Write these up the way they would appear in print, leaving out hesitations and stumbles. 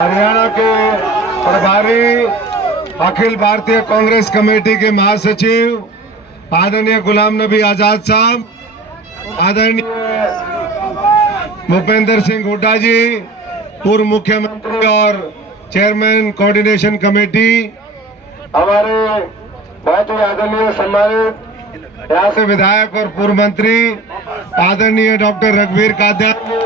हरियाणा के प्रभारी अखिल भारतीय कांग्रेस कमेटी के महासचिव आदरणीय गुलाम नबी आजाद साहब, आदरणीय भूपेंद्र सिंह हुड्डा जी, पूर्व मुख्यमंत्री और चेयरमैन कोऑर्डिनेशन कमेटी, हमारे बहुत ही आदरणीय सम्मानित यहाँ से विधायक और पूर्व मंत्री आदरणीय डॉक्टर रघुवीर कादियान,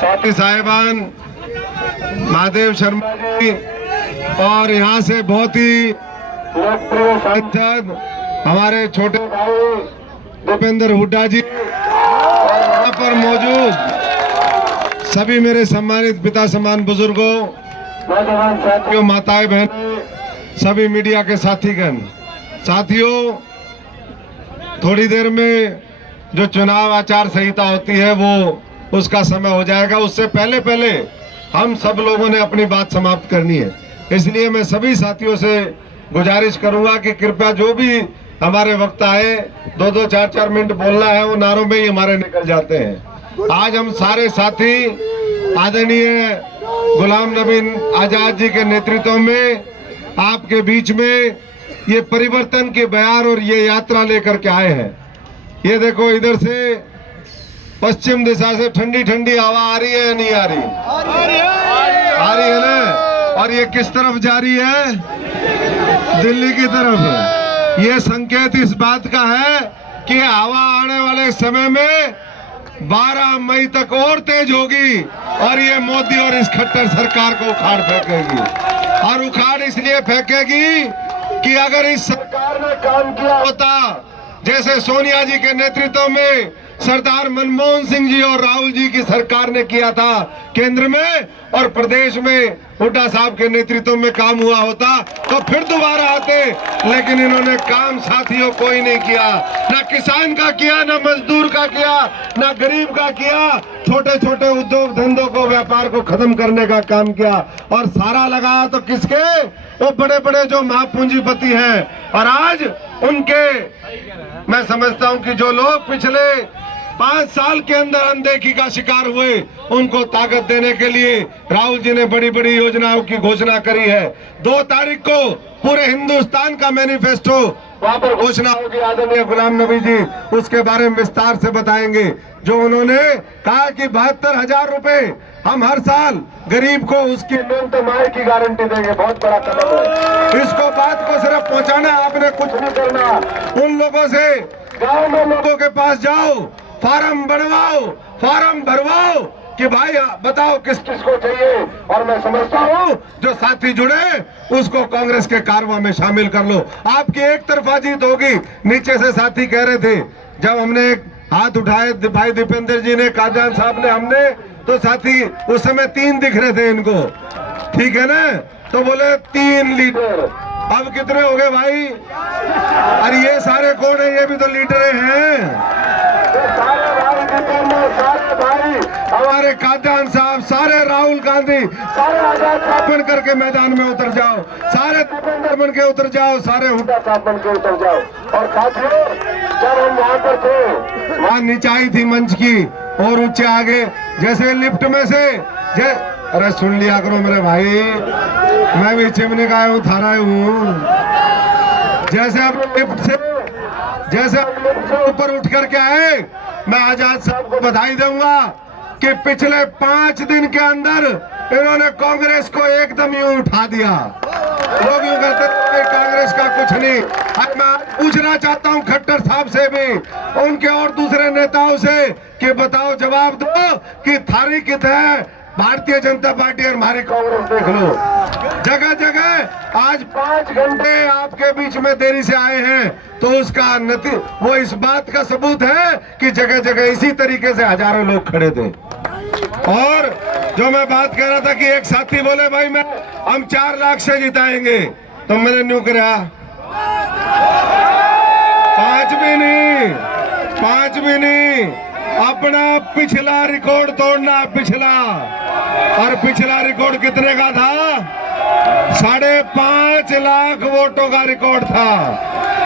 साथी साहिबान महादेव शर्मा जी, और यहाँ से बहुत ही लोकप्रिय सांसद हमारे छोटे भाई भूपेंद्र हुड्डा जी, और यहाँ पर मौजूद सभी मेरे सम्मानित पिता समान बुजुर्गों, नौजवान साथियों, माताएं बहनें, सभी मीडिया के साथीगण। साथियों, थोड़ी देर में जो चुनाव आचार संहिता होती है वो उसका समय हो जाएगा। उससे पहले हम सब लोगों ने अपनी बात समाप्त करनी है। इसलिए मैं सभी साथियों से गुजारिश करूंगा कि कृपया जो भी हमारे वक्त आए, 2-2, 4-4 मिनट बोलना है, वो नारों में ही हमारे निकल जाते हैं। आज हम सारे साथी आदरणीय गुलाम नबी आजाद जी के नेतृत्व में आपके बीच में ये परिवर्तन के बयार और ये यात्रा लेकर के आए हैं। ये देखो, इधर से पश्चिम दिशा से ठंडी ठंडी हवा आ रही है या नहीं आ रही? आ रही है ना। और ये किस तरफ जा रही है? दिल्ली की तरफ। ये संकेत इस बात का है कि हवा आने वाले समय में 12 मई तक और तेज होगी और ये मोदी और इस खट्टर सरकार को उखाड़ फेंकेगी। और उखाड़ इसलिए फेंकेगी कि अगर इस सरकार ने काम किया होता जैसे सोनिया जी के नेतृत्व में सरदार मनमोहन सिंह जी और राहुल जी की सरकार ने किया था केंद्र में, और प्रदेश में हुड्डा साहब के नेतृत्व में काम हुआ होता तो फिर दोबारा आते। लेकिन इन्होंने काम साथियों कोई नहीं किया, ना किसान का किया, ना मजदूर का किया, ना गरीब का किया। छोटे छोटे उद्योग धंधों को, व्यापार को खत्म करने का काम किया। और सारा लगाया तो किसके? वो बड़े बड़े जो महापूंजीपति हैं। और आज उनके, मैं समझता हूं कि जो लोग पिछले 5 साल के अंदर अनदेखी का शिकार हुए, उनको ताकत देने के लिए राहुल जी ने बड़ी बड़ी योजनाओं की घोषणा करी है। 2 तारीख को पूरे हिंदुस्तान का मैनिफेस्टो वहां पर घोषणा होगी। आदरणीय गुलाम नबी जी उसके बारे में विस्तार से बताएंगे। जो उन्होंने कहा कि 72,000 रुपए हम हर साल गरीब को उसकी न्यूनतम आय की गारंटी देंगे, बहुत बड़ा कदम है। इसको बात को सिर्फ पहुंचाना, आपने कुछ नहीं करना। उन लोगों से गांव में लोगों के पास जाओ, फार्म बनवाओ, फार्म भरवाओ कि भाई बताओ किस किस को चाहिए। और मैं समझता हूँ जो साथी जुड़े उसको कांग्रेस के कारवां में शामिल कर लो। आपकी एक तरफा जीत होगी। नीचे से साथी कह रहे थे, जब हमने हाथ उठाए भाई दीपेंद्र जी ने, कादियान साहब ने, हमने तो साथी उस समय 3 दिख रहे थे इनको, ठीक है ना? तो बोले 3 लीडर। अब कितने हो गए भाई? अरे ये सारे कौन है? ये भी तो लीडर हैं। सारे भाई हमारे कादियान साहब, सारे राहुल गांधी, सारे आजाद साहब बन करके मैदान में उतर जाओ, सारे दीपेंद्र बन के उतर जाओ, सारे हुड्डा साहब बन के उतर जाओ। और साथियों, जब हम वहाँ पर थे, वहाँ नीचाई थी मंच की और ऊंचे आगे, जैसे लिफ्ट में से अरे सुन लिया करो मेरे भाई, मैं भी चिमनी का थारा हूँ। जैसे आप लिफ्ट से ऊपर उठ करके आए, मैं आजाद साहब को बधाई दूंगा कि पिछले 5 दिन के अंदर इन्होंने कांग्रेस को एकदम यूं उठा दिया। लोग यूं कहते थे कांग्रेस का कुछ नहीं। अब मैं पूछना चाहता हूं खट्टर साहब से भी, उनके और दूसरे नेताओं से, कि बताओ, जवाब दो कि थारी कित है भारतीय जनता पार्टी और हमारी कांग्रेस। देख लो, जगह जगह आज 5 घंटे आपके बीच में देरी से आए हैं, तो उसका वो इस बात का सबूत है कि जगह जगह इसी तरीके से हजारों लोग खड़े थे। और जो मैं बात कह रहा था कि एक साथी बोले भाई हम 4 लाख से जिताएंगे, तो मैंने न्यू करा 5 भी नहीं, अपना पिछला रिकॉर्ड तोड़ना, पिछला। और पिछला रिकॉर्ड कितने का था? 5.5 लाख वोटों का रिकॉर्ड था।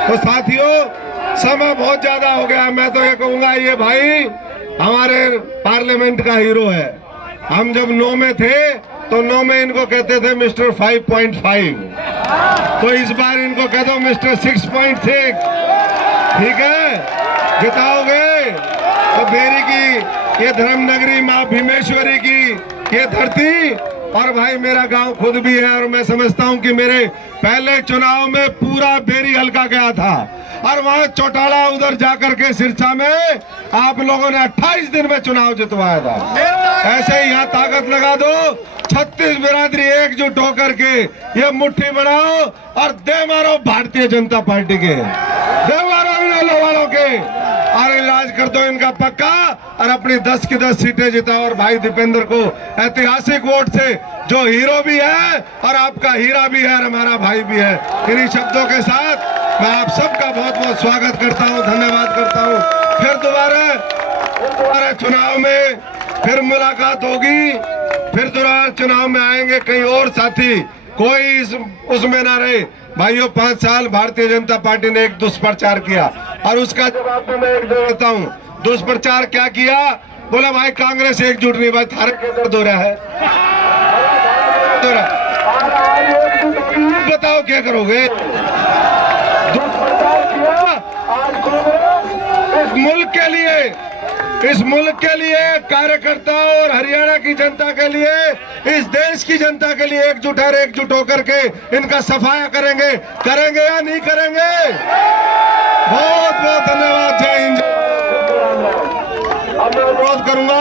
तो साथियों, समय बहुत ज्यादा हो गया। मैं तो ये कहूंगा, ये भाई हमारे पार्लियामेंट का हीरो है। हम जब 9 में थे तो 9 में इनको कहते थे मिस्टर 5.5, तो इस बार इनको कह दो मिस्टर 6.6। ठीक है, जिताओगे तो बेरी की ये धर्मनगरी माँ भीमेश्वरी की ये धरती, और भाई मेरा गांव खुद भी है, और मैं समझता हूं कि मेरे पहले चुनाव में पूरा बेरी हल्का गया था, और वहां चौटाला उधर जाकर के सिरसा में आप लोगों ने 28 दिन में चुनाव जितवाया था। ऐसे ही यहाँ ताकत लगा दो, 36 बिरादरी एकजुट होकर के ये मुट्ठी बनाओ और दे मारो भारतीय जनता पार्टी के, दे मारो इनेलो वालों के, और इलाज कर दो इनका पक्का, और अपनी 10 की 10 सीटें जिताओ। और भाई दीपेंद्र को ऐतिहासिक वोट से, जो हीरो भी है और आपका हीरा भी है और हमारा भाई भी है, इन्हीं शब्दों के साथ मैं आप सबका बहुत बहुत स्वागत करता हूं, धन्यवाद करता हूं। फिर दोबारा चुनाव में फिर मुलाकात होगी, फिर दोबारा चुनाव में आएंगे कहीं और साथी, कोई उसमें ना रहे। भाइयों 5 साल भारतीय जनता पार्टी ने एक दुष्प्रचार किया, और उसका जवाब भी मैं एक देता हूँ। दुष्प्रचार क्या किया? बोला भाई कांग्रेस एकजुट नहीं, भाई थारे के दर्द हो रहा है, बताओ क्या करोगे? दुष्प्रचार किया आज कांग्रेस इस मुल्क के लिए कार्यकर्ताओं और हरियाणा की जनता के लिए, इस देश की जनता के लिए एकजुट है। एकजुट होकर के इनका सफाया करेंगे या नहीं करेंगे? बहुत बहुत धन्यवाद। जय हिंद। अब मैं अनुरोध करूंगा